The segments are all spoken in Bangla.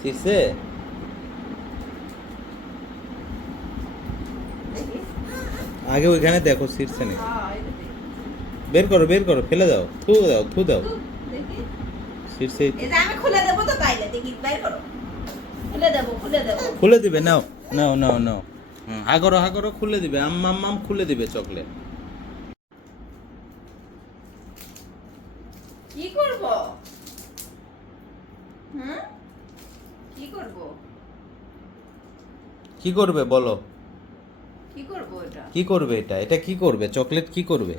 শীর্ষে আগে ওইখানে দেখো শীর্ষে নেই। বের করো বের করো ফেলে দাও থু দাও থু দাও। শীর্ষে আমি খুলে দেবো তো তাইলে দেখি বাইর করো। খুলে দেবো খুলে দেবো। খুলে দিবে নাও নাও নাও নাও। হুম, হা করো হা করো খুলে দিবে আম মাম মাম খুলে দিবে চকলেট। কি করব? হুম? কি করব? কি করবে বলো। কি করব এটা? কি করবে এটা? এটা কি করবে? চকলেট কি করবে?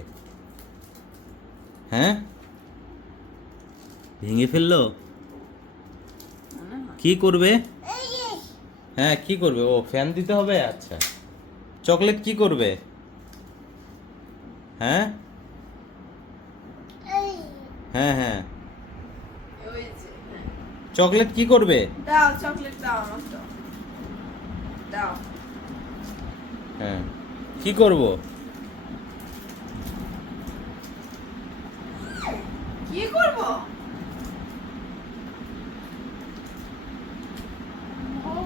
হ্যাঁ? ভেঙে ফেলল? মনে কি করবে? হ্যাঁ কি করবে? ও ফ্যান দিতে হবে? আচ্ছা। চকলেট কি করবে? হ্যাঁ? হ্যাঁ হ্যাঁ। হ্যাঁ। চকলেট কি করবে? দাও চকলেট দাও আমাকে দাও। হ্যাঁ। কি করব? কি করব?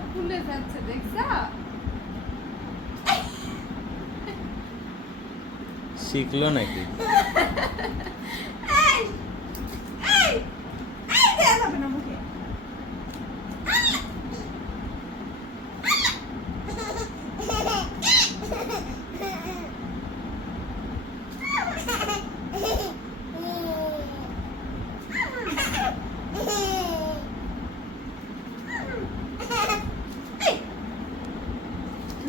খুলে যাচ্ছে দেখছা? শিখলো নাকি এই এই এই দেয়া যাবে না মুখে এই।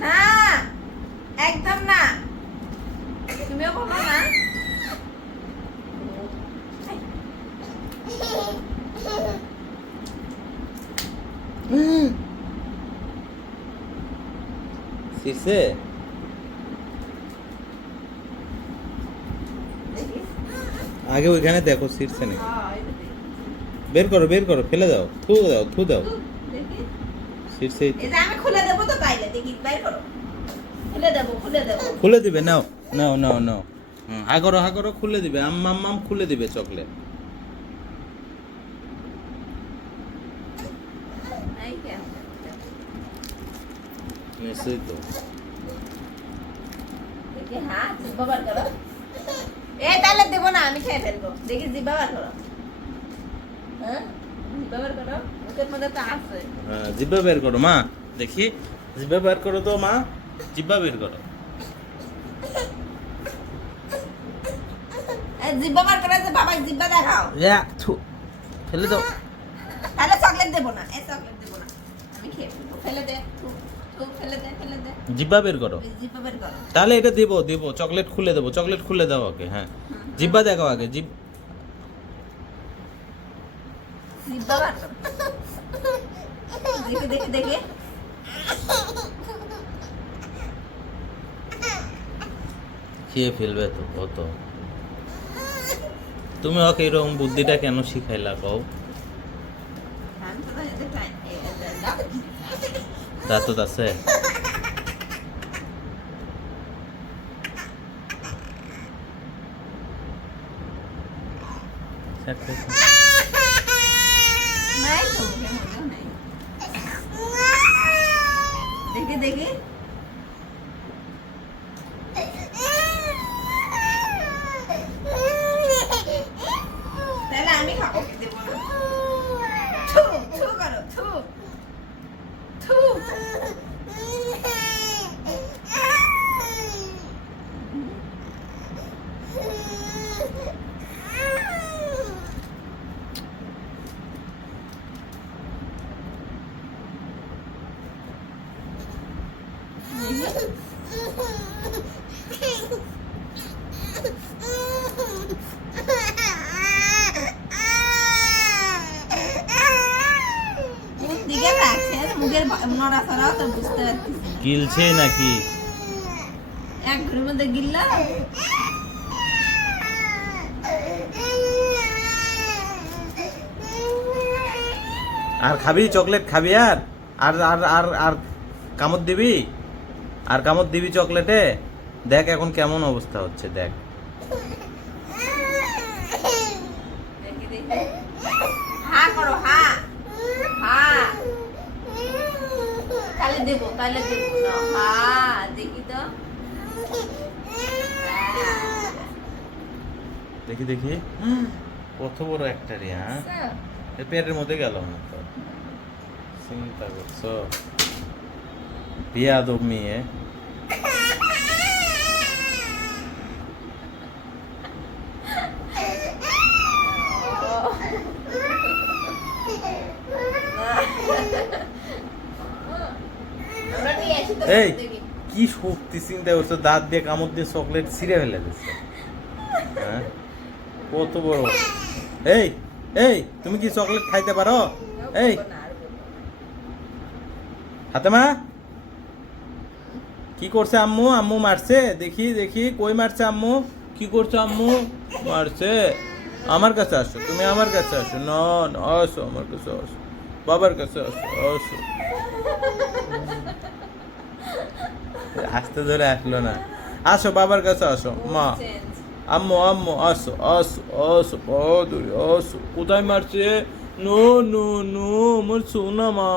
না একদম না তুমিও বলো না শীর্ষে আগে ওইখানে দেখো শীর্ষে নেই। বের করো বের করো ফেলে দাও থু দাও থু দাও। আমি খুলে দেবো তো তাইলে দেখি বাইর করো। খুলে দেবো খুলে দেবো। খুলে দিবে নাও নাও নাও নাও। হা করো হা করো খুলে দিবে। আম মাম মাম খুলে দিবে চকলেট এই কেন? নিশ্চয়ই তো দেখি হ্যাঁ? এ তাহলে দেবো না আমি খেয়ে ফেলব। দেখি জিব্বা বার করো। হ্যাঁ? জিব্বা বার করো। মুখের মধ্যে তো আছে। হ্যাঁ জিব্বা বের করো মা। দেখি। জিব্বা বের করো তো মা। জিব্বা বের করো। জিব্বা বার করে যে বাবা জিব্বা দেখাও। ইয়া থু ফেলে দাও। তাহলে চকলেট দেবো না। এই চকলেট দেবো না। আমি খেয়ে ফেলে দে। জিব্বা বের করো। তাহলে এটা দেবো দেবো চকলেট খুলে দেবো চকলেট খুলে দাও ওকে হ্যাঁ। জিব্বা দেখো আগে জিব খেয়ে ফেলবে তো কত তুমি ওকে এরকম বুদ্ধিটা কেন শিখাইলা কও আমি তো জানি যে টাইম এই এই, দাও। তা তো আছে নাই তো মুখের মধ্যেও নাই দেখি দেখি তাহলে আমি খাব কি দেবো না থু থু করো থু থু কোন দিকে রাখছে মুখের নড়াচড়াও তো বুঝতে পারছি না। গিলছে নাকি? এক ঘরের মধ্যে গিল্লা আর খাবি চকলেট খাবি আর? আর আর আর আর কামড় দিবি? আর কামড় দিবি চকলেটে দেখ এখন কেমন অবস্থা হচ্ছে দেখ। দেখি দেখি। দেবো তাহলে দেবো। না দেখি তো। হ্যাঁ। দেখি দেখি। কত বড় একটা রে হ্যাঁ? পেটের মধ্যে গেল না তো। চিন্তা করছ? বিয়া দব মেয়ে। এই, কি শক্তি চিন্তা করছ? দাঁত দিয়ে কামড় দিয়ে চকলেট ছিঁড়ে ফেলে দিচ্ছে হ্যাঁ? কত বড়? এই এই তুমি কি চকলেট খাইতে পারো? এই। হাতেমা। কি করছে আম্মু? আম্মু মারছে? দেখি দেখি। কই মারছে আম্মু? কি করছে আম্মু? মারছে। আমার কাছে আসো তুমি আমার কাছে আসো। না না, আসো আমার কাছে আসো। বাবার কাছে আসো আসো। আসতে ধরে আসলো না। আসো বাবার কাছে আসো। মা. আম্মু আম্মু আসো আসো আসো বদুরি আসো কোথায় মারছে নো নো নো আমার সোনা মা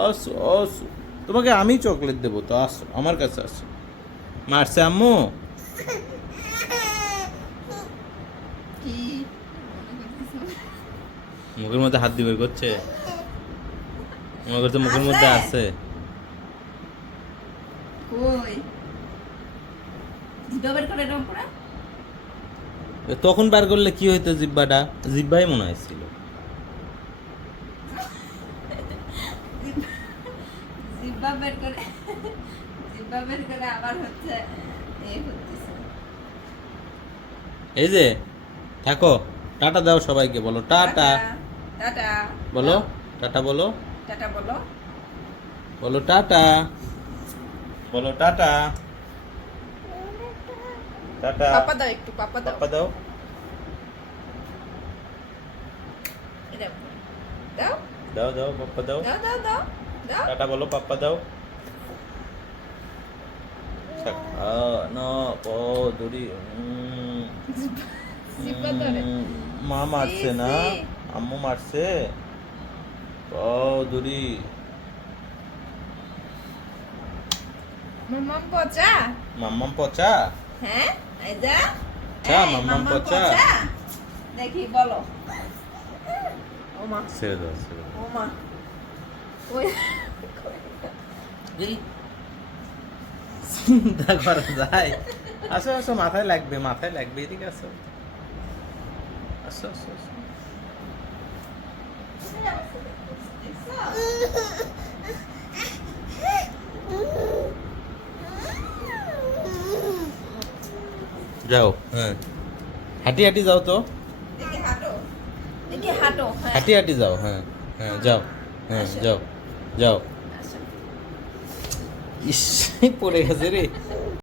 আসো আসো তোমাকে আমি চকলেট দেবো তো আসো আমার কাছে আসো মারছে আম্মু মুখের মধ্যে হাত দিবে করছে মনে করছে মুখের মধ্যে আছে? আছে কই জিভা বের করে এরকম করে তখন বার করলে কি হইতো জিব্বাটা? জিব্বাই মনে হয়েছিল জিভা বের করে জিভা বের করে আবার হচ্ছে এই যে থাকো টাটা দাও সবাইকে বলো টাটা। টাটা বলো টাটা বলো। টাটা বলো। বলো টাটা। বলো টাটা। টাটা। পাপা দাও একটু পাপা দাও। পাপা দাও। দাও। দাও দাও পাপা দাও। দাও দাও দাও টাটা বলো পাপা দাও। মা মারছে না। আম্মু মারছে? দড়ি মাম্মাম পচা? মাম্মাম পচা? হ্যাঁ? এই চা, মাম্মাম পচা। দেখি বলো। ও মা। ছেড়ে দাও ছেড়ে দাও। ও মা। ওই চিন্তা করা যায়। আসো আসো মাথায় লাগবে মাথায় লাগবে এদিকে আসো। আসো আসো আসো। যাও। হ্যাঁ। হাঁটি হাঁটি যাও তো। হ্যাঁ হাঁটি হাঁটি যাও হ্যাঁ হ্যাঁ যাও হ্যাঁ যাও যাও। ইস পড়ে গেছে রে।